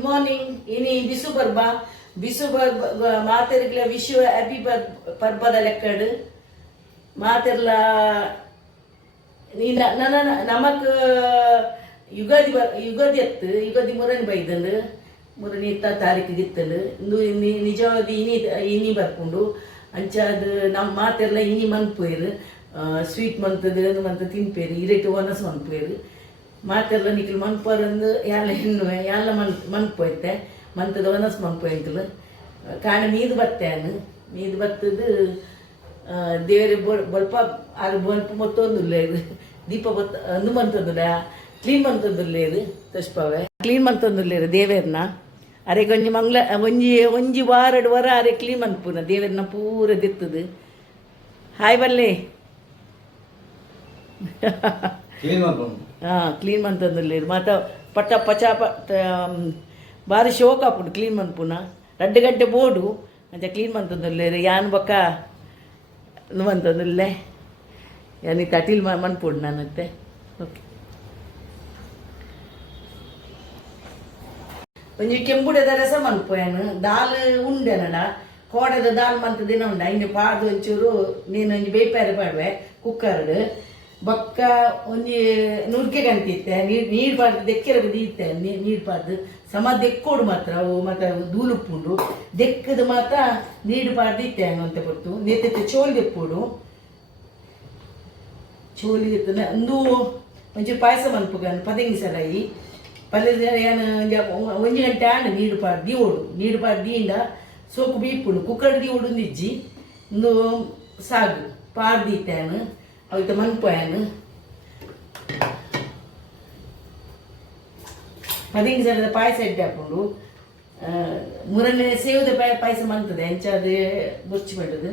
good morning ಇನಿ Bisu ಬರ್ಬ ಮಾತೆರ್ಗ್ಲ wish happy ಪರ್ಬದ ಲೆಕ್ಕಡ್ ಮಾತೆರ್ಲ ನಮಕ್ ಯುಗಾದಿ ಅತ್ತು ಯುಗಾದಿ ಮುರನಿ ಬೈದಂಡು ಮುರನಿ ಇತ್ತ ತಾರೀಕಿಗೆ ಇತ್ತಂಡು ನಿಜವಾದ ಇನಿ ಬರ್ಕೊಂಡು ಅಂಚಾದ ನಮ್ಮ ಮಾತೆರ್ಲ ಇನಿ ಮನ್ಪೋಯ್ರು ಸ್ವೀಟ್ ಮಂತ್ ತಿನ್ಪೇರು ಇರೇಟ್ ಒನಸ್ ಮನ್ಪೋಯ್ರು ಮಾತೆರ್ಲ ನಿಖಿಲ್ ಮನ್ಪರಂದು ಯಾಲ ಹೆಣ್ಣು ಯಾಲ ಮನ್ಪೋಯ್ತೆ ಮಂತದ ಒನಸ್ ಮನ್ಪೋಯ್ತಲು ಕಾರಣ ಮೀದು ಬತ್ತೇನು ಮೀದು ಬತ್ತದು ದೇವರ ಬಲ್ಪ ಅದು ಬಲ್ಪ ಮೊತ್ತೊಂದುಲ್ಲೇರು ದೀಪ ಬತ್ತ ಅಂದು ಮಂತಂದುಲ್ಲ ಕ್ಲೀನ್ ಮಂತಂದುಲ್ಲೇರು ತಷ್ಪವೆ ಕ್ಲೀನ್ ಮಂತಂದುಲ್ಲೇರು ದೇವೇರ್ನ ಅರೆ ಕೊಂಚ ಮಂಗ್ಲ ಒಂಜಿ ವಾರಡು ವಾರ ಅರೆ ಕ್ಲೀನ್ ಮನ್ಪುನ ದೇವೇರ್ನ ಪೂರ ದಿತ್ತದು ಹಾಯ್ ಬಲ್ಲೆ ಕ್ಲೀನ್ ಮಂತಂದುಲ್ಲೇರು ಮತ್ತು ಪಟ್ಟ ಪಚಾಪ ಭಾರಿ ಶೋಕ ಆಪುಂಡು ಕ್ಲೀನ್ ಮನ್ಪುನ 2 ಗಂಟೆ ಬೋಡು ಅಂಚ ಕ್ಲೀನ್ ಮಂತಂದುಲ್ಲೇರು ಯಾನ್ ಬೊಕ್ಕ ಮಂತಂದುಲ್ಲೆ ಯಾನಿ ತಟಿಲ್ ಮನ್ಪುಂಡು ನಾನತ್ತೆ ಓಕೆ ಒಂಜಿ ಕೆಂಪುಡದ ರಸ ಮನ್ಪೋಯನು ದಾಲ್ ಉಂಡೆನಡ ಕೋಡದ ದಾಲ್ ಮಂತ ದಿನ ಉಂಡ ಇನ್ನು ಪಾಡ್ದು ಒಂಚೂರು ನೀನು ಒಂಜಿ ಬೇಯ್ಪಾರೆ ಪಾಡುವೆ ಕುಕ್ಕರ್ಡ್ ಬೊಕ್ಕ ಒಂಜಿ ನುರ್ಕೆ ಗಂತಿತ್ತೆ ನೀರು ಪಾಡ್ದು ದೆಕ್ಕೆರ ದೀತೆ ನೀರು ಪಾಡ್ದು ಸಮ ದೆಕ್ಕೋಡು ಮಾತ್ರ ಅವು ಮತ್ತು ಧೂಲುಪ್ಪುಂಡು ದೆಕ್ಕದು ಮಾತ್ರ ನೀರು ಪಾಡ್ದು ಇತ್ತೆ ಅಂತ ಕೊಟ್ಟು ನೆತ್ತೆ ಚೋಲಿ ದೆಪ್ಪೋಡು ಚೋಲಿ ಒಂದು ಒಂಚೂರು ಪಾಯಸ ಮನ್ಪುಗನು ಪದಂಗಿ ಸಲಾಯಿ ಪಲ್ಯದ ಏನು ಒಂಜಿ ಗಂಟೆ ಆಂಡ ನೀರು ಪಾಡ್ದು ದೀವೋಡು ನೀರು ಪಾಡ್ದು ದೀಂಡ ಸೋಕು ಬೀಪುಂಡು ಕುಕ್ಕರ್ ದೀವೋಡು ನಿಜ್ಜಿ ಒಂದು ಸಾಗು ಪಾಡ್ದು ಇತ್ತೇನು ಅವತ್ತು ಮನ್ಪೋಯನು ಪದಿಂಗಿ ಸಲದ ಪಾಯಸ ಎಡ್ಡೆ ಹಾಕೊಂಡು ಮೂರನೇ ಸೇವದ ಪಾಯಸ ಮಂತದೆ ಹೆಂಚಾದ ಬೊಚ್ಚಿ ಪಡೋದು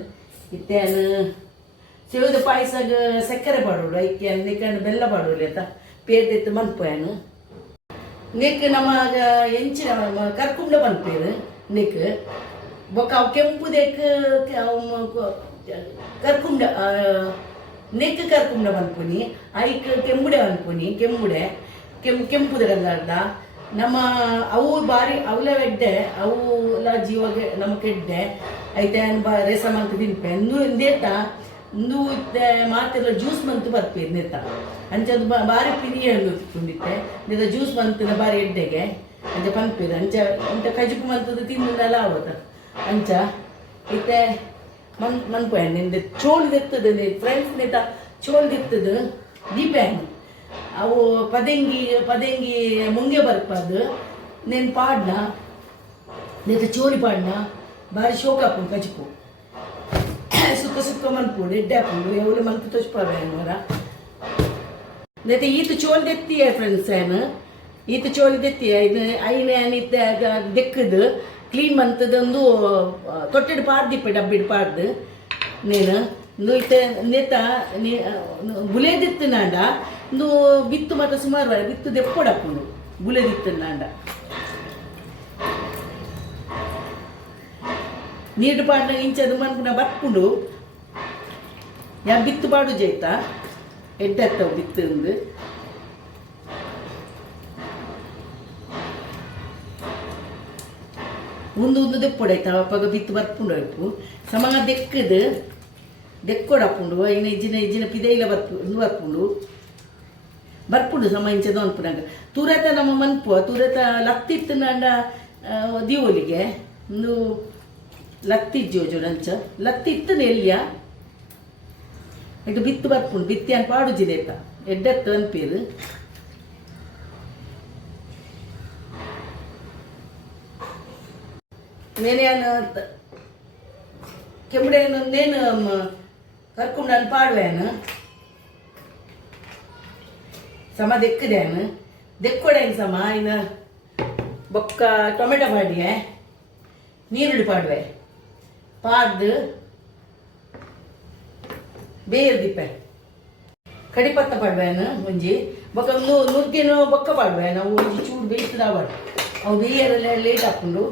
ಇತ್ತೇನು ಸೇವದ ಪಾಯಸಗ ಸಕ್ಕರೆ ಪಾಡೋಡು ಐಕ್ಯ ನೆಕ್ಕಂಡು ಬೆಲ್ಲ ಪಾಡೋಡು ಅಂತ ಪೇರ್ದೆತ್ತು ಮನ್ಪೋಯನು ನೆಕ್ ನಮಗ ಎಂಚಿನ ಕರ್ಕುಂಡ ಮನ್ಪೇರು ನೆಕ್ ಬೊಕ್ಕ ಅವು ಕೆಂಪು ದೆಕ್ ಕರ್ಕುಂಡ ನೆಕ್ ಕರ್ಕುಂಡ ಮನ್ಪುನಿ ಐಕ್ ಕೆಂಬುಡೆ ಮನ್ಪುನಿ ಕೆಂಪುದ ಗಂಗಾರ್ದ ನಮ್ಮ ಅವು ಬಾರಿ ಅವಲ ಎಡ್ಡೆ ಅವುಲ ಜೀವಗೆ ನಮಗೆ ಎಡ್ಡೆ ಐತೆ ರೇಸ ಮಂತ್ ತಿನ್ಪೆ ಇಂದೇತ ಇಂದು ಮಾತೆಲ್ಲ ಜ್ಯೂಸ್ ಮಂತ್ ಬರ್ಪೇರು ನೆತ್ತ ಅಂಚದು ಬಾರಿ ಪಿರಿಯ ತುಂಬಿತ್ತೆ ನೆತ್ತ ಜ್ಯೂಸ್ ಮಂತಿನ ಬಾರಿ ಎಡ್ಡೆಗೆ ಅಂಚ ಪನ್ಪೇರು ಅಂಚ ಅಂಚ ಕಜುಕು ಮಂತದ ತಿನ್ನಲ್ಲ ಆವತ್ತ ಅಂಚ ಇತ್ತೆ ಮನ್ಪೋಯ ನಿಂದೆ ಚೋಳು ತೆತ್ತದು ಫ್ರೆಂಡ್ಸ್ ನೆತ್ತ ಚೋಳು ತೆತ್ತದು ದೀಪ್ಯಾನು ಅವು ಪದಂಗಿ ಮುಂಗೆ ಬರ್ಪದು ನೆನ್ ಪಾಡ್ನ ನೆತ್ತ ಚೋಳಿ ಪಾಡ್ನ ಬಾರಿ ಶೋಕ ಹಾಕೊಂಡು ಕಜುಕು ಸುಕ್ಕ ಮನ್ಪುಡು ಎಡ್ಡೆ ಹಾಕೊಂಡು ಎವಳು ಮನ್ಪು ತೋಚ್ಪಾವೆ ಅನ್ನೋರ ನೆತ್ತ ಈತು ಚೋಳಿ ತೆತ್ತಿಯ ಫ್ರೆಂಡ್ಸ್ ಏನು ಈತು ಚೋಳಿ ತೆತ್ತಿಯ ಇದು ಐನೆ ಅನಿತ್ತೆ ದೆಕ್ಕದು ಕ್ಲೀನ್ ಮಂತದೊಂದು ತೊಟ್ಟೆಡು ಪಾಡ್ದಿಪ್ಪೆ ಡಬ್ಬಿಡು ಪಾಡ್ದು ನೀನು ಇತ್ತೆ ನೆತ್ತ ಬುಲೆದಿತ್ತು ನಾಂಡ ಇಂದು ಬಿತ್ತು ಮತ್ತು ಸುಮಾರು ಬಿತ್ತು ದೆಪ್ಪೊಡು ಹಾಕೊಂಡು ಬುಲೆದಿತ್ತು ನಾಂಡ ನೀರು ಪಾಡ್ನ ಇಂಚದು ಮನ್ಪುನ ಬರ್ಪುಂಡು ಯಾ ಬಿತ್ತು ಪಾಡು ಜೈತ ಎಡ್ಡತ್ತವು ಬಿತ್ತು ಒಂದು ಒಂದು ದೆಪ್ಪೊಡಾಯ್ತು ಅವಾಗ ಬಿತ್ತು ಬರ್ಪುಂಡು ಆಯ್ತು ಸಮ ದೆಕ್ಕೊಡು ಹಾಕೊಂಡು ಇನ್ನು ಇಜ್ಜಿನ ಪಿದೈಲ ಬರ್ಪುಂಡು ಸಮ ಇಂಚದು ಅನ್ಪುನಾಗ ತುರತ ನಮ್ಮ ಮನ್ಪು ತುರತ ಲತ್ತಿತ್ತು ನಾಂಡ ದೀವೋಲಿಗೆ ಒಂದು ಲತ್ತಿ ಜೋಜು ನಂಚ ಲತ್ತಿ ಇತ್ತು ಎಲ್ಲಿಯ ಇದು ಬಿತ್ತು ಬರ್ಪುಂಡು ಬಿತ್ತಿ ಅನ್ ಪಾಡು ಜಿದೇತ ಎಡ್ಡೆತ್ತು ಅನ್ಪೇರು ನೇನೇನು ಕೆಮ್ಮಡೇನು ನೇನು ಕರ್ಕೊಂಡು ನಾನು ಪಾಡುವೇನು ಸಮ ದೆಕ್ಕದೇನು ದೆಕ್ಕೊಡೇನು ಸಮ ಇನ್ನು ಬೊಕ್ಕ ಟೊಮೆಟೊ ಪಾಡಿಯೆ ನೀರುಳ್ಳಿ ಪಾಡುವೆ ಪಾಡ್ದು ಬೇರು ದಿಪ್ಪೆ ಕಡಿಪತ್ತ ಪಾಡುವೇನು ಒಂಜಿ ಬೊಕ್ಕ ನುಗ್ಗೆನು ಬೊಕ್ಕ ಪಾಡುವೆ ನಾವು ಒಂಜಿ ಚೂಡು ಬೇಯ್ತದ ಆವಾಡು ಅವು ಬೇಯರೆಲ್ಲ ಲೇಟ್ ಹಾಕೊಂಡು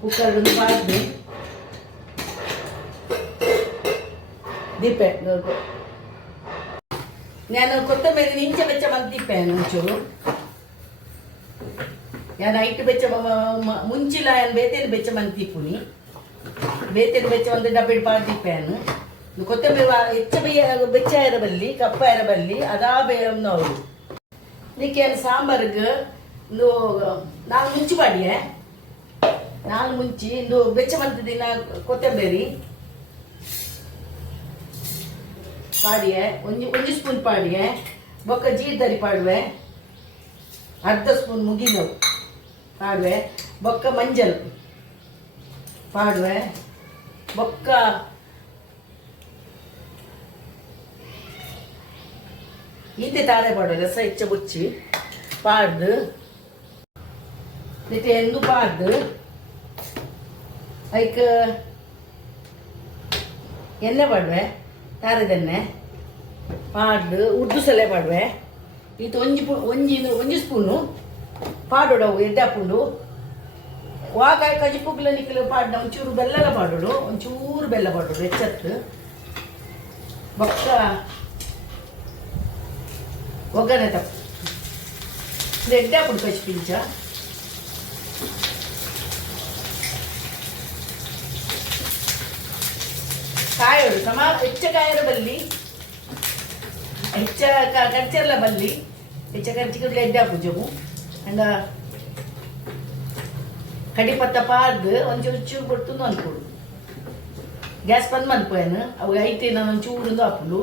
ಕುಕ್ಕರ್ ಒಂದು ಪಾಡ್ದು ದೀಪೆ ನಾನು ಕೊತ್ತಂಬರಿ ಇಂಚ ಬೆಚ್ಚ ಬಂದು ದೀಪೆ ಒಂಚೂರು ಯಾನ್ ಐಟ್ ಬೆಚ್ಚ ಮುಂಚಿಲ ಯಾನ್ ಬೇತೇನು ಬೆಚ್ಚ ಮಂತಿಪುನಿ ಬೇತೇನು ಬೆಚ್ಚ ಒಂದು ಡಬ್ಬೆ ಪಾಡ್ದಿಪ್ಪೆನು ಕೊತ್ತಂಬರಿ ಹೆಚ್ಚ ಬೆಚ್ಚ ಇರಬಲ್ಲಿ ಕಪ್ಪ ಇರಬಲ್ಲಿ ಅದಾ ಬೇರನ್ನು ಅವರು ನಿಕ್ಕೆ ಸಾಂಬಾರ್ಗೆ ಒಂದು ನಾಲ್ಕು ಮುಂಚಿ ಪಾಡಿಯೆ ನಾಲ್ಕು ಮುಂಚಿ ಒಂದು ಬೆಚ್ಚ ಮಂತ ದಿನ ಕೊತ್ತಂಬರಿ ಪಾಡಿಯೆ ಒಂಜಿ ಸ್ಪೂನ್ ಪಾಡಿಯೆ ಬೊಕ್ಕ ಜೀರಿಗೆ ಪಾಡುವೆ ಅರ್ಧ ಸ್ಪೂನ್ ಮುಗಿನವು ಪಾಡುವೆ ಬೊಕ್ಕ ಮಂಜಲ್ ಪಾಡುವೆ ಬೊಕ್ಕ ಈತೆ ತಾಳೆ ಪಾಡುವೆ ರಸ ಹೆಚ್ಚ ಬುಚ್ಚಿ ಪಾಡ್ದು ನಿತ್ತೆ ಎಂದು ಪಾಡ್ದು ಐಕ್ ಎಣ್ಣೆ ಪಾಡುವೆ ತಾರದೆಣ್ಣೆ ಪಾಡ್ದು ಉರ್ದು ಸಲೆ ಪಾಡುವೆ ಇದು ಒಂಜಿ ಸ್ಪೂನು ಪಾಡೋಡವು ಎಡ್ಡಾಪುಂಡು ವಾಕಾಯಿ ಕಜಿಪುಗ್ಲ ನಿಕ್ಕಲು ಪಾಡ್ನ ಒಂಚೂರು ಬೆಲ್ಲಲ ಪಾಡೋಡು ಒಂಚೂರು ಬೆಲ್ಲ ಪಾಡೋಡು ಹೆಚ್ಚತ್ತು ಬೊಕ್ಕ ಒಗ್ಗರಣೆ ತಪ್ಪು ಎಡ್ಡಾಪುಂಡು ಕಚಿ ಪಿಂಚ ಕಾಯೋಡು ಹೆಚ್ಚ ಕಾಯರ ಬಲ್ಲಿ ಹೆಚ್ಚ ಕರ್ಚೆಲ್ಲ ಬಲ್ಲಿ ಹೆಚ್ಚ ಕರ್ಚಿಗೆ ಎಡ್ಡಾಪು ಜಗು ಅಂಡ ಕಡಿಪತ್ತ ಪಾರ್ದು ಒಂಚೂರು ಚೂರು ಕೊಟ್ಟು ಅನ್ಕೊಡು ಗ್ಯಾಸ್ ಬಂದ್ ಮನ್ಪೋಯನು ಅವಾಗ ಐತೆ ನಾನು ಒಂಚೂರು ಹಾಕೊಂಡು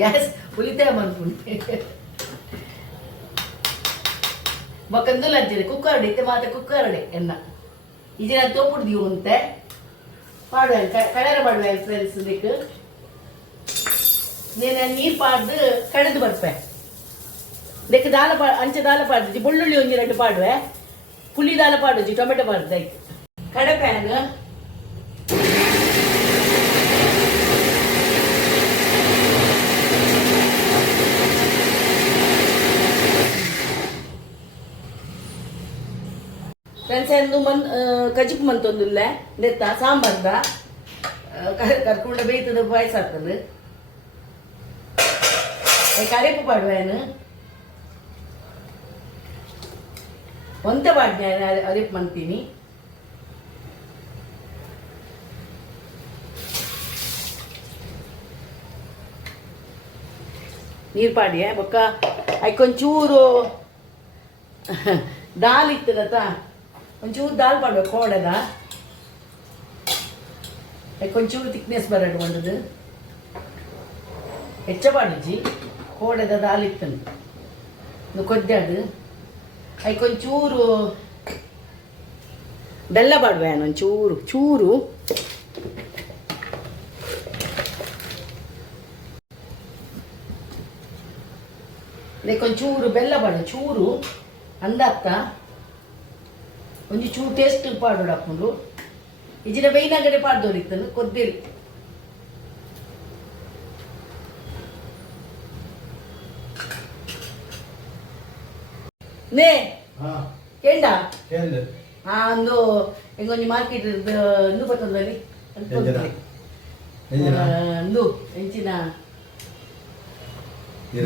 ಗ್ಯಾಸ್ ಉಳಿತಾಯ ಮನ್ಪುಂಡು ಬೊಕ್ಕಂದು ಲಜ್ಜದೆ ಕುಕ್ಕರ್ ಇತ್ತೆ ಮಾತ್ರ ಕುಕ್ಕರ್ ಎನ್ನ ಇದಿನ ತೋಪುಡ್ದೀವು ಅಂತೆ ಪಾಡುವೆ ಕಳರ ಪಾಡುವೆ ಫ್ರೆಂಡ್ಸ್ ಇದಕ್ಕೆ నేను నీరు పాడు కడదు పడిపే లేక అంచె దాల పాడు బొల్లుల్లి ಒಂಜಿ రెండు పాడుವೆ పులి దాల పాడు టొమాటో పాడు అయితే కడపాను ಫ್ರೆಂಡ್ಸ್ ಎಂದು ಕಜಿಪ್ ಮಂತೊಂದುಲ್ಲೆ ನೆತ್ತ ಸಾಂಬಾರ್ದ ಕರ್ಕೊಂಡ ಬೇಯ್ತದ ಪಾಯಸ ಆಗ್ತದೆ ಕರೆಪು ಪಾಡುವೇನು ಒಂತ ಪಾಡ್ನೆ ಅರಿಪ್ ಮಂತೀನಿ ನೀರು ಪಾಡಿಯೆ ಬೊಕ್ಕ ಐಕೊಂಚೂರು ದಾಲ್ ಇತ್ತದ ಒಂಚೂರು ದಾಲ್ ಪಾಡುವೆ ಕೋಡದ ಐಕೊಂಚೂರು ತಿಕ್ನೆಸ್ ಬರಡು ಒಂದದು ಹೆಚ್ಚ ಪಾಡುಜಿ ಕೋಡದ ದಾಲ್ ಇತ್ತನು ಕೊದ್ದಾಡು ಐಕೊಂಚೂರು ಬೆಲ್ಲ ಪಾಡುವೆ ಒಂಚೂರು ಚೂರು ಕೊಂಚೂರು ಬೆಲ್ಲ ಪಾಡು ಚೂರು ಅಂದಾಕ ಒಂಜಿ ಚೂರು ಟೇಸ್ಟ್ ಪಾಡೋಡು ಹಾಕೊಂಡು ಇಜಿನ ಬೈನಾಗಡೆ ಪಾಡ್ದೋರಿತ್ತನು ಕೊದ್ದೇರಿ ನೇ ಕೇಂಡ ಒಂದು ಹೆಂಗೊಂದು ಮಾರ್ಕೆಟ್ ಇಂದು ಬರ್ತದಲ್ಲಿ ಇಂದು ಹೆಂಚಿನ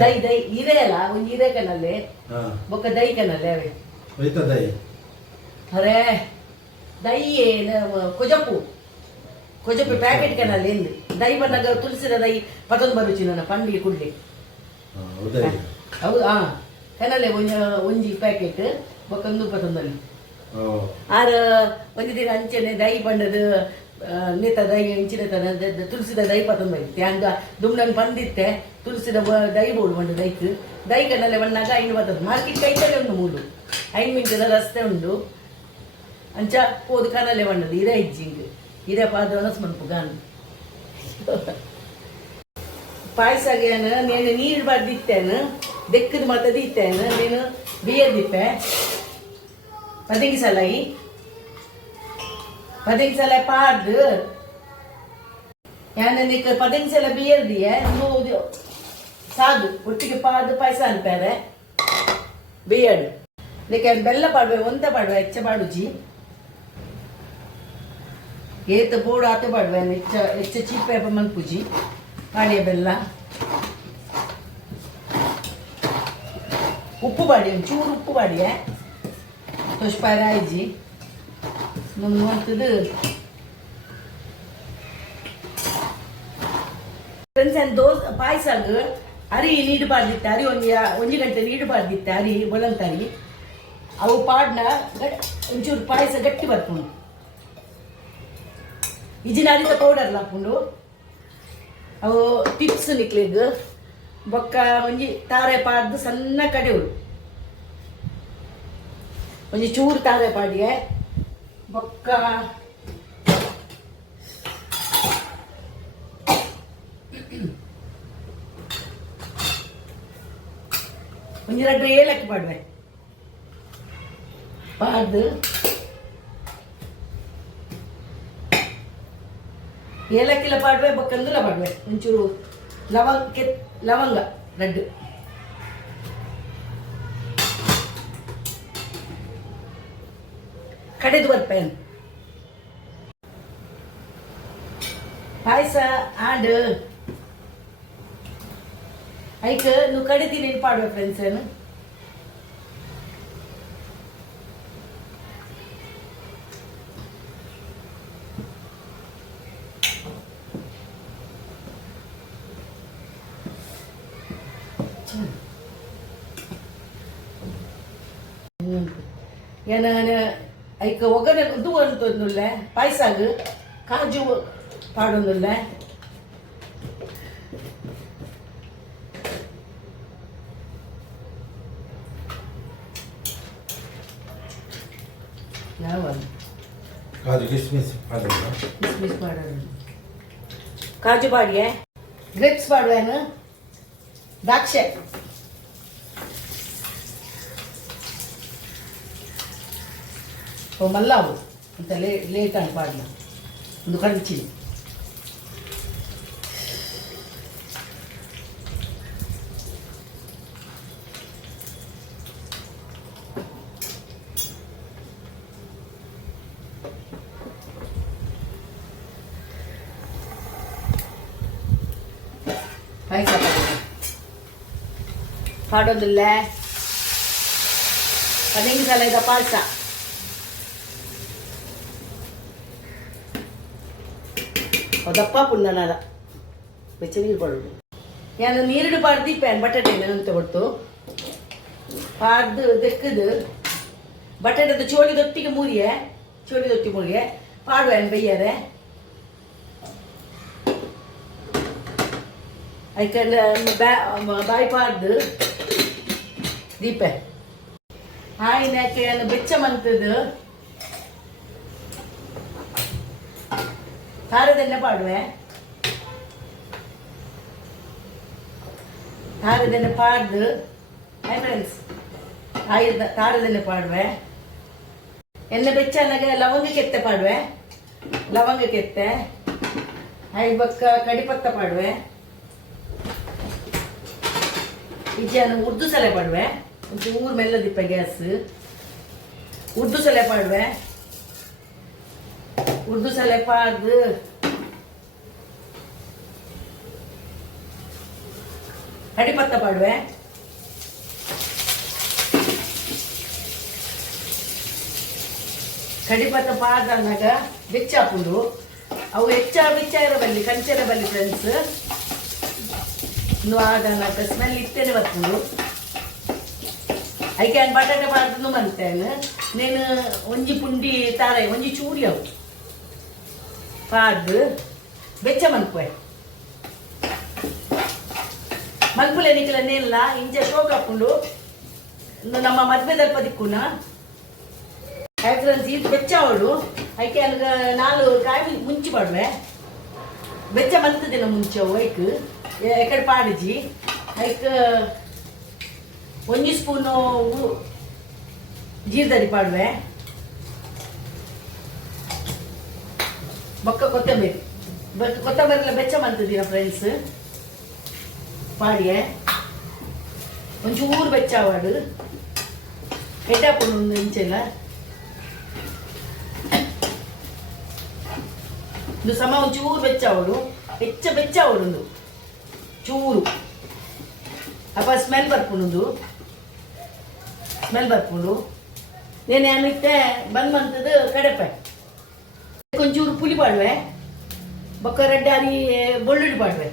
ದೈ ದೈ ಹಿರೇ ಅಲ್ಲ ಒಂದು ಹಿರೇ ಕಣ್ಣಲ್ಲಿ ಬೊಕ್ಕ ದೈ ಕಣ್ಣಲ್ಲಿ ಅವೇ ಅರೇ ದೈ ಕೊಜಪ್ಪು ಪ್ಯಾಕೆಟ್ ಕಣ್ಣಲ್ಲಿ ಎಂದು ದೈ ಬಂದಾಗ ತುಳಸಿದ ದೈ ಪತೊಂದು ಬರುಚಿ ನನ್ನ ಪಂಡಿಗೆ ಕುಡ್ಲಿ ಹೌದು ಕನಲೆ ಒಂಜಿ ಪ್ಯಾಕೆಟ್ ಬೊಕ್ಕಂದು ಪತೊಂದಲ್ಲಿ ಆರ ಒಂದು ದಿನ ಅಂಚನೆ ದೈ ಬಂಡದ ನೇತ ದೈ ಇಂಚಿನ ತುಳಸಿದ ದೈ ಪತೊಂದು ಬೈತೆ ಹಂಗ ದುಮ್ನನ್ ಬಂದಿತ್ತೆ ತುಳಸಿದ ದೈ ಬೋಡು ಬಂಡು ದೈ ಕನಲೆ ಬಂದಾಗ ಐನು ಬರ್ತದೆ ಮಾರ್ಕೆಟ್ ಕೈತಲೆ ಉಂಡು ಮೂಲು 5 ಮಿನಿಟದ ರಸ್ತೆ ಉಂಡು ಅಂಚ ಹೋದು ಕನಲೆ ಬಂಡದು ಇರ ಇಜ್ಜಿಂಗ್ ಇರ ಪಾದ ಮನ್ಪು ಗಾನ್ ಪಾಯಸಗೆ నేను ನೀರು ಬರ್ದಿತ್ತೇನು ಬೆಕ್ಕದ ಮತದ ಇತ್ತೇನು ನೀನು ಬಿಯದಿಪ್ಪೆ ಪದಿಂಗಿ ಸಲ ಪಾಡ್ದು ಯಾನಿಕ ಪದಿಂಗಿ ಸಲ ಬಿಯರ್ದಿಯೆ ಸಾದು ಒಟ್ಟಿಗೆ ಪಾದು ಪಾಯಸ ಅನ್ಪೇರೆ ಬಿಯಡು लेकिन ಬೆಲ್ಲ ಪಾಡುವೆ ಒಂತ ಪಾಡುವೆ ಹೆಚ್ಚ ಪಾಡುಜಿ ಏತ ಬೋಡು ಆತೆ ಪಾಡುವೆ ಹೆಚ್ಚ ಚೀಪೆ ಮನ್ಪುಜಿ ಪಾಡಿಯ ಬೆಲ್ಲ ಉಪ್ಪು ಬಾಡಿ ಒಂಚೂರು ಉಪ್ಪು ಬಾಡಿಯೇ ತೊಷ್ಪಾರ ಆಯ್ಜಿ ನಮ್ಮ ನೋಡ್ತದೆ ಫ್ರೆಂಡ್ಸ್ ಏನು ಪಾಯಸಾಗ ಅರಿ ನೀಡು ಪಾಡ್ದಿತ್ತೆ ಅರಿ ಒಂಜಿ ಗಂಟೆ ನೀಡು ಪಾಡ್ದಿತ್ತೆ ಅರಿ ಬೊಲಂತರಿ ಅವು ಪಾಡ್ನ ಒಂಚೂರು ಪಾಯಸ ಗಟ್ಟಿ ಬರ್ಪುಂಡು ಇಜಿನ ಅರಿತ ಪೌಡರ್ ಹಾಕೊಂಡು ಅವು ಟಿಪ್ಸ್ ನಿಕ್ಲಿಗ್ ಬೊಕ್ಕ ಒಂಜಿ ತಾರೆ ಪಾಡ್ದು ಸಣ್ಣ ಕಡೆವು ಒಂಜಿ ಚೂರು ತಾರೆ ಪಾಡಿಗೆ ಬೊಕ್ಕ ಒಂಜಿ 2 ಏಲಕ್ಕಿ ಪಾಡ್ವೆ ಪಾಡ್ದು ಏಲಕ್ಕಿಲ ಪಾಡ್ವೆ ಬೊಕ್ಕಂದುಲ ಪಾಡ್ವೆ ಒಂಚೂರು ಲವಂಗ 2 ಕಡೆದು ಬರ್ಪೇನು ಪಾಯಸ ಆಂಡ್ ಐಕ ನೀವು ಕಡಿತೀನಿ ಪಾಡುವ ಫ್ರೆಂಡ್ಸ್ ಏನು ಏನ ಐಕ ಒಗ್ಗರಣೆ ಇದು ಅಂತಂದುಲ್ಲ ಪಾಯಸಾಗ ಕಾಜು ಪಾಡೊಂದುಲ್ಲ ಯಾವ ಕಾಜು ಕಿಸ್ಮಿಸ್ ಮಾಡೋದು ಕಾಜು ಬಾಡಿಗೆ ಗ್ರೇಪ್ಸ್ ಬಾಡುವೇನು ದ್ರಾಕ್ಷೆ ಮಲ್ಲಾವು ಅಂತ ಲೇಟ್ ಆಗಿ ಪಾಡಲ ಒಂದು ಕಂಚಿ ಪಾಯಸ ಪಾಡೋದಿಲ್ಲ ಹದಿನೈದು ಸಲ ಇದ್ದ ಪಾಯಸ ದಪ್ಪ ಪುಂಡನದ ಬೆಚ್ಚ ನೀರು ಕೊಡೋದು ನಾನು ನೀರಿಡು ಪಾಡ್ದು ಪ್ಯಾನ್ ಬಟಾಟೆ ಅಂತ ಕೊಡ್ತು ಪಾಡ್ದು ತೆಕ್ಕದು ಬಟಾಟೆದ ಚೋಳಿದೊಟ್ಟಿಗೆ ಮೂರಿಯೆ ಪಾಡುವ ಬೈಯರೆ ಐಕಂಡ ಬಾಯಿ ಪಾಡ್ದು ದೀಪ ಆಯ್ನಕ್ಕೆ ನಾನು ಬೆಚ್ಚ ಮಂತದ್ದು ತಾರದೆಣ್ಣೆ ಪಾಡುವೆ ತಾರದೆಣ್ಣೆ ಪಾಡ್ದು ಹೈ ಫ್ರೆಂಡ್ಸ್ ತಾರದೆಣ್ಣೆ ಪಾಡುವೆ ಎಣ್ಣೆ ಬೆಚ್ಚನಾಗ ಲವಂಗ ಕೆತ್ತೆ ಪಾಡುವೆ ಲವಂಗ ಕೆತ್ತೆ ಐ ಬಕ್ಕ ಕಡಿಪತ್ತ ಪಾಡುವೆ ಇಜ್ಜಾನು ಉರ್ದು ಸಲೆ ಪಾಡುವೆ ಒಂಚೂರು ಮೆಲ್ಲ ದಿಪ್ಪ ಗ್ಯಾಸ್ ಉರ್ದು ಸಲೆ ಪಾಡುವೆ ಉರ್ದು ಸಲೆ ಪಾಡ್ದು ಕಡಿಪತ್ತ ಪಾಡುವೆ ಕಡಿಪತ್ತ ಪಾಡ್ದಾಗ ಬೆಚ್ಚ ಹಾಕೊಂಡು ಅವು ಬೆಚ್ಚ ಇರಬಲ್ಲಿ ಕಂಚರ ಬಲ್ಲಿ ಫ್ರೆಂಡ್ಸ್ ಆದನಾಗ ಸ್ಮೆಲ್ ಇತ್ತೇನೆ ಬರ್ತುಂಡು ಐಕೆ ನಾನು ಬಟಾಟೆ ಪಾಡ್ದು ಮಂತೇನು నేను ಒಂಜಿ ಪುಂಡಿ ತಾರಾಯಿ ಒಂಜಿ ಚೂರಿ ಅವು ಪಾಡ್ದು ಬೆಚ್ಚ ಮನ್ಪುವೆ ಮಲ್ಪುಲೆ ನಿಕ್ಲನ್ನೆಲ್ಲ ಇಂಜ ಶೋಕ ಹಾಕೊಂಡು ನಮ್ಮ ಮದ್ವೆ ದಲ್ಪ ದಿಕ್ಕುನ ಫ್ರೆಂಡ್ಸ್ ಇದು ಬೆಚ್ಚ ಅವಳು ಐಕೆ ನನಗೆ 4 ಕಾಯಿ ಮುಂಚಿ ಪಾಡುವೆ ಬೆಚ್ಚ ಮಲ್ತದಿನ ಮುಂಚೆ ಅವು ಐಕ್ ಎಕಡೆ ಪಾಡಿಜಿ ಐಕ್ ಒಂಜಿ ಸ್ಪೂನು ಜೀರ್ದರಿ ಪಾಡುವೆ ಬೊಕ್ಕ ಕೊತ್ತಂಬರಿ ಬೆಚ್ಚ ಮಂತದಿನ ಫ್ರೆಂಡ್ಸ್ ಪಾಡಿಯೆ ಒಂಚೂರು ಬೆಚ್ಚ ಆವಾಡು ಎಡ್ಡಾಪುಡು ಒಂದು ಇಂಚೆಲ್ಲ ಇದು ಸಮ ಒಂಚೂರು ಬೆಚ್ಚ ಆವಡು ಬೆಚ್ಚ ಆವಡು ಚೂರು ಅಪ್ಪ ಸ್ಮೆಲ್ ಬರ್ಪುಣದು ಸ್ಮೆಲ್ ಬರ್ಪುಡು ನೆನೆ ಅನಿತ್ತೆ ಬಂದ್ ಮಂತದ ಕಡಪೆ ಒಂಚೂರು ಪುಲಿ ಪಾಡುವೆ ಬೊಕ್ಕ ರೆಡ್ಡಾರಿ ಬೆಳ್ಳುಳ್ಳಿ ಪಾಡುವೆ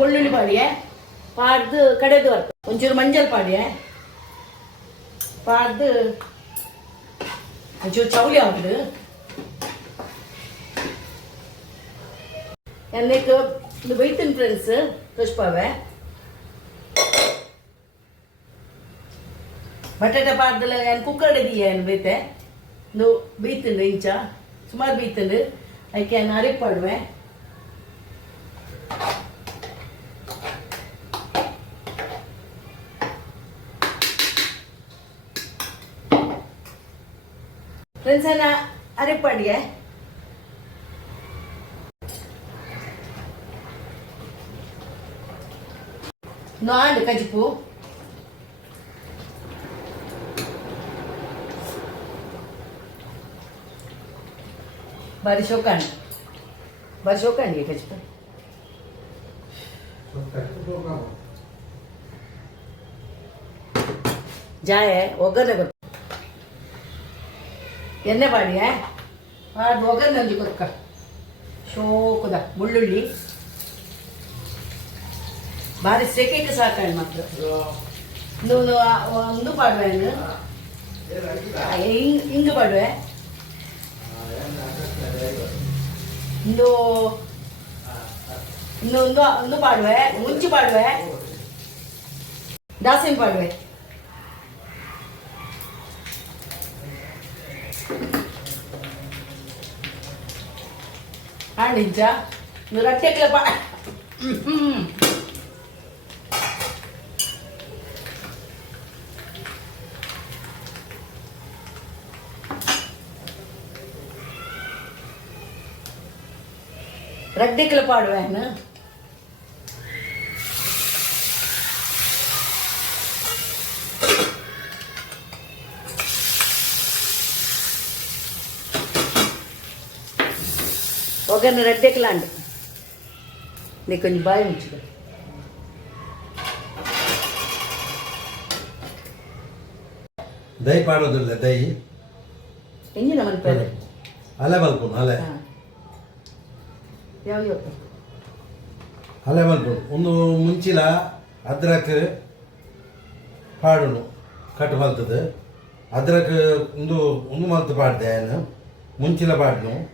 ಬೆಳ್ಳುಳ್ಳಿ ಪಾಡಿಯೆ ಪಾಡ್ದು ಕಡೆದು ಬರ್ತ ಒಂಚೂರು ಮಂಜಲ್ ಪಾಡಿಯೆ ಪಾಡ್ದು ಒಂಚೂರು ಚೌಳಿ ಹಾಕಿಡು എന്നേക്ക് ഇത് വെയിറ്റിംഗ് ഫ്രണ്ട്സ് പുഷ്പാവേ ಬಟಾಟೆ ಪಾಡ್ದಲ್ಲ ನಾನು ಕುಕ್ಕರ್ ಇದೆಯಾ ಏನು ಬೇತೆ ಒಂದು ಬೇಯ್ತಂಡು ಇಂಚ ಸುಮಾರು ಬೇಯ್ತಂಡು ಅದಕ್ಕೆ ನಾನು ಅರೆಪಾಡುವೆ ಫ್ರೆಂಡ್ಸ್ ಅನ್ನ ಅರೆಪಾಡಿಗೆ ನಾಂಡು ಕಜಿಪು ಬಾರಿ ಶೋಕಾಂಡ್ ಕಜಿಪು ಜಾಯ ಒಗ್ಗರಣೆ ಗೊತ್ತ ಎಣ್ಣೆ ಬಾಡಿಯೇ ಅದು ಒಗ್ಗರಣೆ ಒಂಜಿ ಕೊಕ್ಕ ಶೋಕುದ ಬೆಳ್ಳುಳ್ಳಿ ಬಾರಿ ಸೆಕೆಗೆ ಸಾಕಾಣ್ ಮಾತ್ರ ಒಂದು ಪಾಡುವೆ ಹಿಂಗೆ ಪಾಡುವೆ ಒಂದು ಪಾಡುವೆ ಮುಂಚೆ ಪಾಡುವೆ ದಾಸಿನ ಪಾಡುವೆ ಆಂಡಿಂಚ ರಟ್ಟೆಕ್ಲ ಪಾ ರಡ್ಡಿಕ್ಲ ಪಾಡುವೇನು ಒಗ್ಗರಣೆ ರಡ್ಡಿಕ್ಲಾಂಡು ನೀ ಕೊಂಚ ಬಾಯಿ ಮುಚ್ಚಿದ ದೈ ಪಾಡೋದಿಲ್ಲ ದೈ ಎಂಜಿನ ಮಲ್ಪೇದೆ ಅಲೆ ಮಲ್ಪುನು ಅಲೆ ಯಾವ ಅಲೆ ಮಲ್ಪುನು ಒಂದು ಮುಂಚಿಲ ಅದ್ರಕ್ ಪಾಡುನು ಕಟ್ಟು ಮಲ್ತದ ಅದ್ರಕ್ ಒಂದು ಮಲ್ತು ಪಾಡ್ದೆ ಏನು ಮುಂಚಿಲ ಪಾಡ್ನು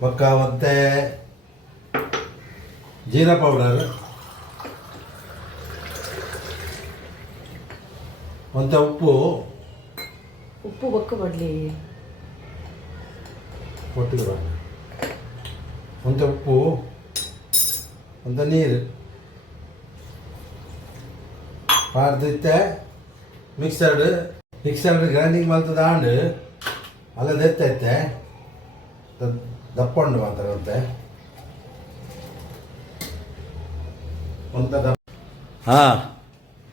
ಬೊಕ್ಕ ಮತ್ತೆ ಜೀರಾ ಪೌಡರ್ ಮತ್ತು ಉಪ್ಪು ಬೊಕ್ಕ ಬಡ್ಲಿ ಒಟ್ಟಿಗೆ ಒಂದು ಉಪ್ಪು ಒಂದು ನೀರು ಪಾಡ್ದಿತ್ತೆ ಮಿಕ್ಸರ್ಡ್ ಗ್ರೈಂಡಿಂಗ್ ಮಾಡ್ತದ ಆಂಡು ಅಲ್ಲ ಎತ್ತೈತೆ ದಪ್ಪಂಡು ಮಾತಾಡುತ್ತೆ ಹಾಂ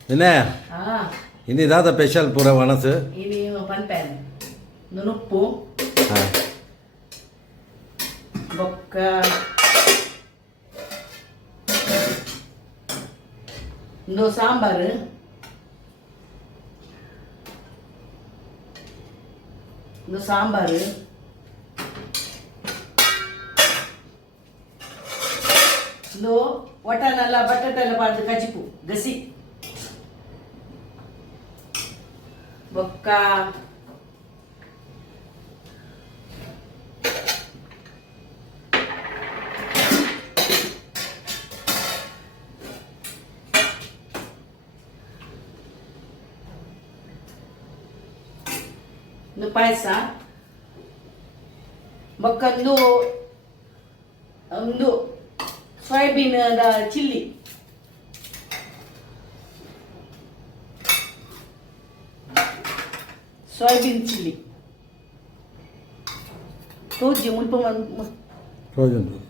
ಇನ್ನೇ ಇನ್ನಿದಾದ ಸ್ಪೆಷಲ್ ಪೂರ ವನಸು ini panpen nunupu ಹಾಂ bokka ndo sambar ndo watanalla batatalla pardu kajipu gasi bokka ಪಾಯಸ ಬೊಕ್ಕ ಒಂದು ಸೋಯಾಬೀನ್ ಚಿಲ್ಲಿ ತೋಜಿ ಮುಲ್ಪ ರೋಜಂದು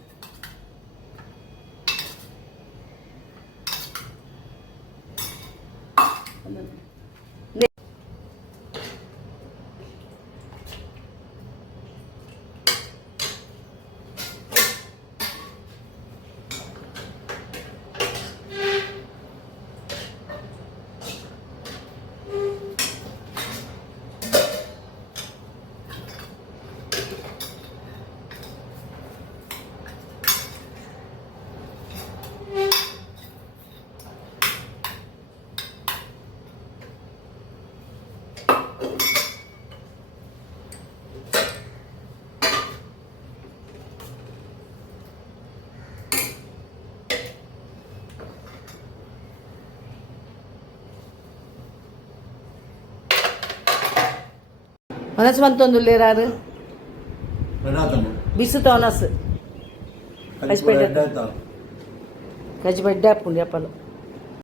ಮನಸ್ಸು ಬಂತೊಂದುಲ್ಲೇರಾರು ಬಿಸುತ್ತ ಮನಸ್ಸು ಕಜ್ಜಿಪಡ್ಡೆ ಹಾಪುಂಡು ಅಪ್ಪಲು